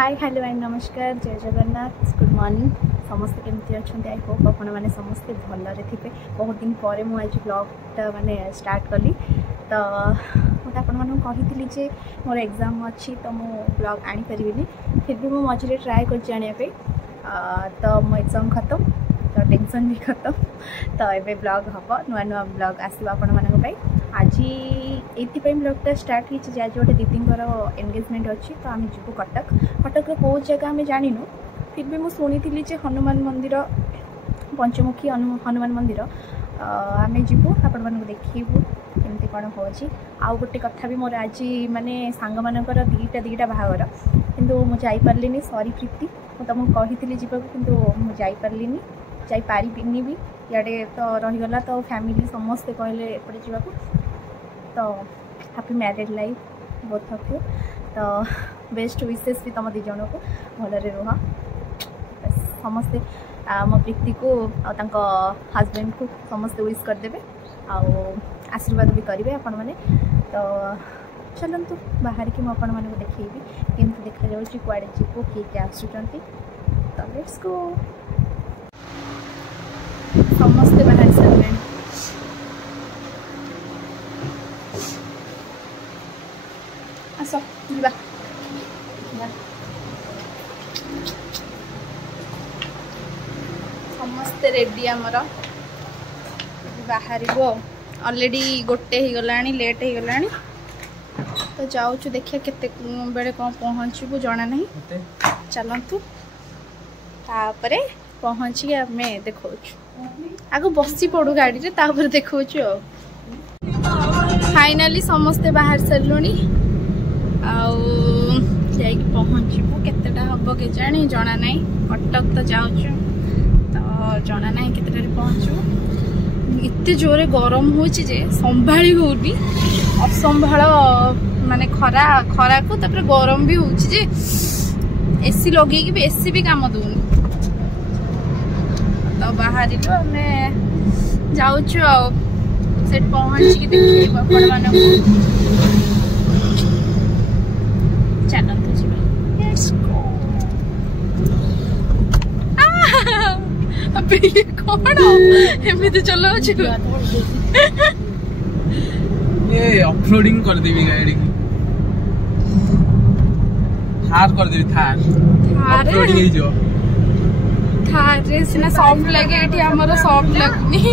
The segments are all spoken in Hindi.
हाय हेलो एंड नमस्कार जय जगन्नाथ गुड मॉर्निंग समस्ते केमती अच्छा आई होप आपण मैंने समस्ते भलरे थे। बहुत दिन पर मुझे ब्लॉगटा माने स्टार्ट कली तो मत आपड़ी जे मोर एग्जाम अच्छी तो मु ब्लॉग आनीपरि फिर भी मुझे मझे ट्राए कर तो मो एग्जाम खत्म तो टेंशन भी खत्म तो ये ब्लॉग हम नुआ नुआ ब्लॉग आसो आपण मानी आज ये ब्लॉगटा स्टार्ट होती आज गोटे दीदींर एंगेजमेंट अच्छी तो आम जीवु कटक कटक कौ जगह आम जानिनु फिर भी मुझे शुणी हनुमान मंदिर पंचमुखी हनुमान मंदिर आम जीवु आपण मानक देखू केमती कौन हो आउ गोटे कथा भी मोर आज माने सांग मानकर दीटा बाहागर किंतु मुझे जापारे सॉरी प्रीति मुझे तुमको कही जीवाक किंतु मुझे जापारे जापारिनी भी इे तो रहीगला तो फैमिली समस्ते कहले एपटे जावाक तो happy married life both of you तो बेस्ट विशेष भी तुम दी जन को भलरे रुह समस्ते मो प्रीति को हजबैंड को समस्ते विश करदे आशीर्वाद भी करेंगे आपण मैंने तो चलतु बाहर की मुझे आपको देखी केमती देखा जाऊँगी कुआड़े जीव किए आसुँच तो लेट्स गो समस्ते बाहर सारे आस जा समस्ते रेडी आमर बाहर ऑलरेडी गोटे हो गला लेट हो गला तो जाऊँ देखिए केते बेले कौन पहुँचबू जना नहीं चलतु तापर पहुँची आम देखा आग बसी पड़ू गाड़ी रे तापर देखा फाइनाली समस्ते बाहर सारूनी पहुँचबू केतेटा हम के जानी जना ना कटक तो जाऊँ तो जना ना केतेटा पहुँचू इतने जोरे गरम हो संभाली होनी असंभाल माने खरा खरा को तापर गरम भी हो एसी लगे भी एसी भी काम दूनी तो बाहर आम जाऊँ से पहुँची देखिए आपण मान चलतु जी कौन एमती चलो ये ऑफरोडिंग कर देवी गाड़ी की थार कर देवी थार ऑफरोडिंग ही जो थार रे सिना सॉफ्ट लगे एठी हमरो सॉफ्ट लगनी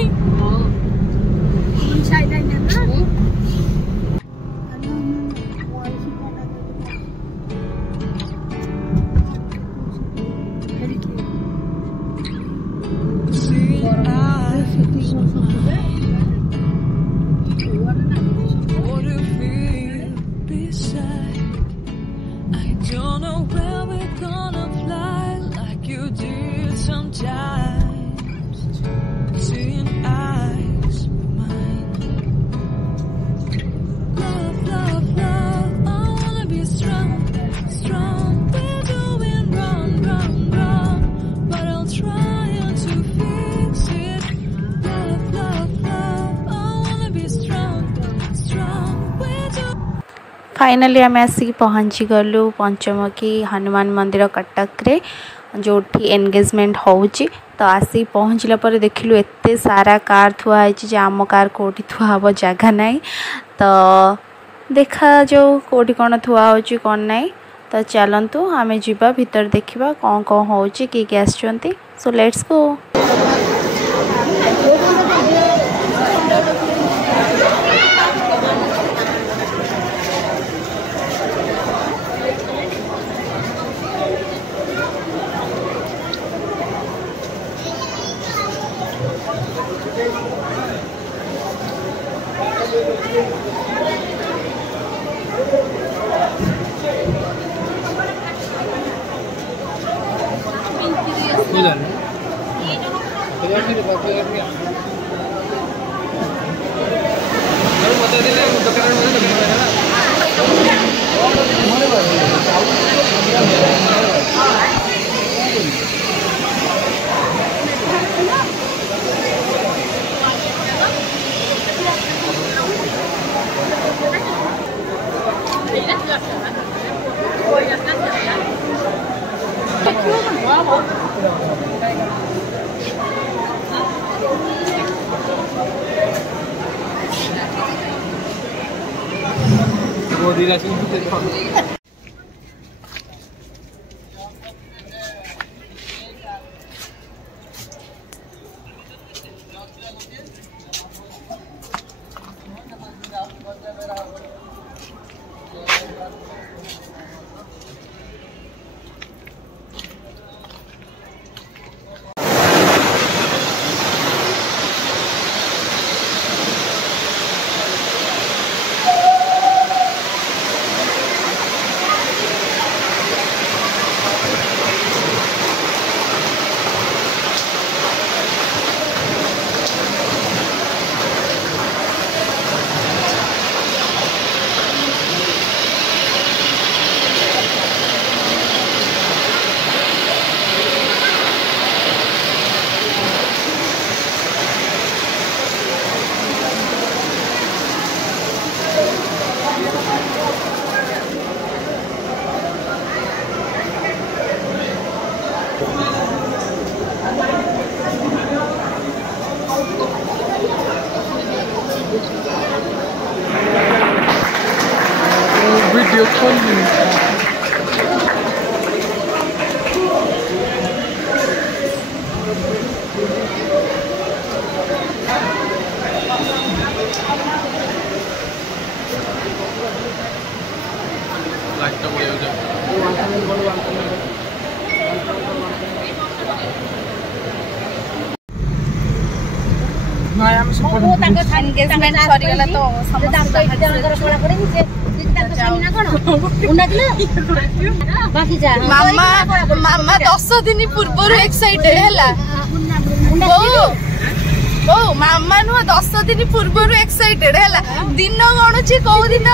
फाइनली आम आसिक पहुँची गलु पंचमुखी हनुमान मंदिर कटक रे जो एंगेजमेंट होउची तो आसी पहुँचला पर देखिलु एते सारा कार थुआ है आम कार कोठी थुआ हम जगह नाई तो देखा जो कोठी कौन थुआ होची कौन नाई तो चलतु आम जीवा भीतर देखा कौन कौन होची किए आसुँच so let's go body rash video call लाइटটা বলে ওটা ନାଇଁ ଆମେ ସେପଟେ ତାଙ୍କ ଏନଗେଜମେଣ୍ଟ ସରିଗଲା ତ ସମସ୍ତେ ଜଣଙ୍କର ପଡା ପଡେ ଯେ ମାମା 10 ଦିନ ପୂର୍ବରୁ ଏକ୍ସାଇଟେଡ ହେଲା ମାମା ନୁହଁ 10 ଦିନ ପୂର୍ବରୁ ଏକ୍ସାଇଟେଡ ହେଲା ଦିନ ଗଣୁଛି କୋଉ ଦିନ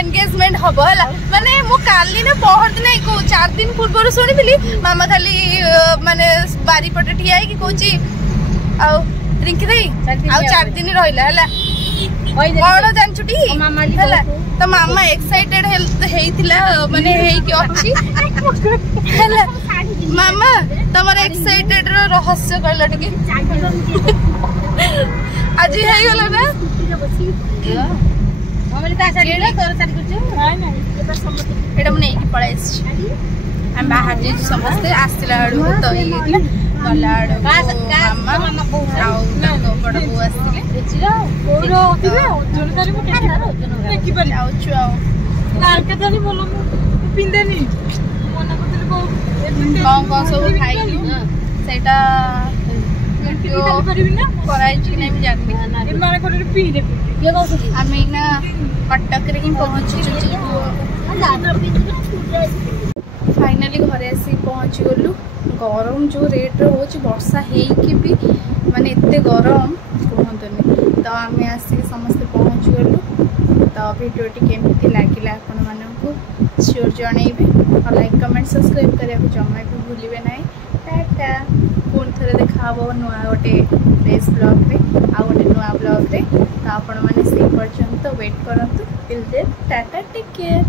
ଏନଗେଜମେଣ୍ଟ ହବ ହେଲା ମାନେ ମୁଁ କାଲି ନା ପହରଦିନ 4 ଦିନ ପୂର୍ବରୁ ଶୁଣିଥିଲି ମାମା ଖାଲି ମାନେ ବାରିପଟେ ଠିଆ ହେଇକି କହୁଛି ଆଉ ରିଙ୍କି ଦେଇ ଆଉ 4 ଦିନ ରହିଲା ହେଲା କଣ ଜାଣିଛୁଟି ହେଲା ତ ମାମା ଏକ୍ସାଇଟେଡ ହେଇଥିଲା ମାନେ ହେଇକି ଅଛି ହେଲା ମାମା ତମର ଏକ୍ସାଇଟେଡ ର ରହସ୍ୟ କହିଲ ଟିକେ ଆଜି ହେଇଗଲା ନା ଏଇଟା ମୁଁ ନେଇକି ପଳେଇ ଆସିଛି ଆମେ ବାହାରି ଯାଇଛୁ ସମସ୍ତେ ଆସିଲା ବେଳକୁ ତ ହେଇଯାଇଥିଲା ଗଲା ବେଳକୁ ମାମା ଆଉ ତାଙ୍କ ବଡ ବୋଉ ଆସିଥିଲେ ଯାଉଛୁ ଆଉ କଣ ସବୁ ଖାଇଲୁ ସେଇଟା କରାଇଛି କି ନାଇଁ ମୁଁ ଜାଣିନି ଆମେ ଏଇନା କଟକରେ ହିଁ ପହଞ୍ଚିଛୁ फाइनाली घरे आसी पहुँची गलु गरम जो रेट्रे हो वर्षा होगी भी माने एते गरम कहतुनि तो आम आसिक समस्ते पहुँची गलु तो भिडियोटी केमती लगिला आपण मानू श्योर जनइबे और लाइक कमेंट सब्सक्राइब करने को जमा भी भूलिए ना टाटा पुणी थे देखा नुआ गोटे फ्रेश ब्लॉग रे आ गोटे नुआ ब्लॉग रे तो आपण मैंने से पर्यंत वेट करंतु till then tata take care.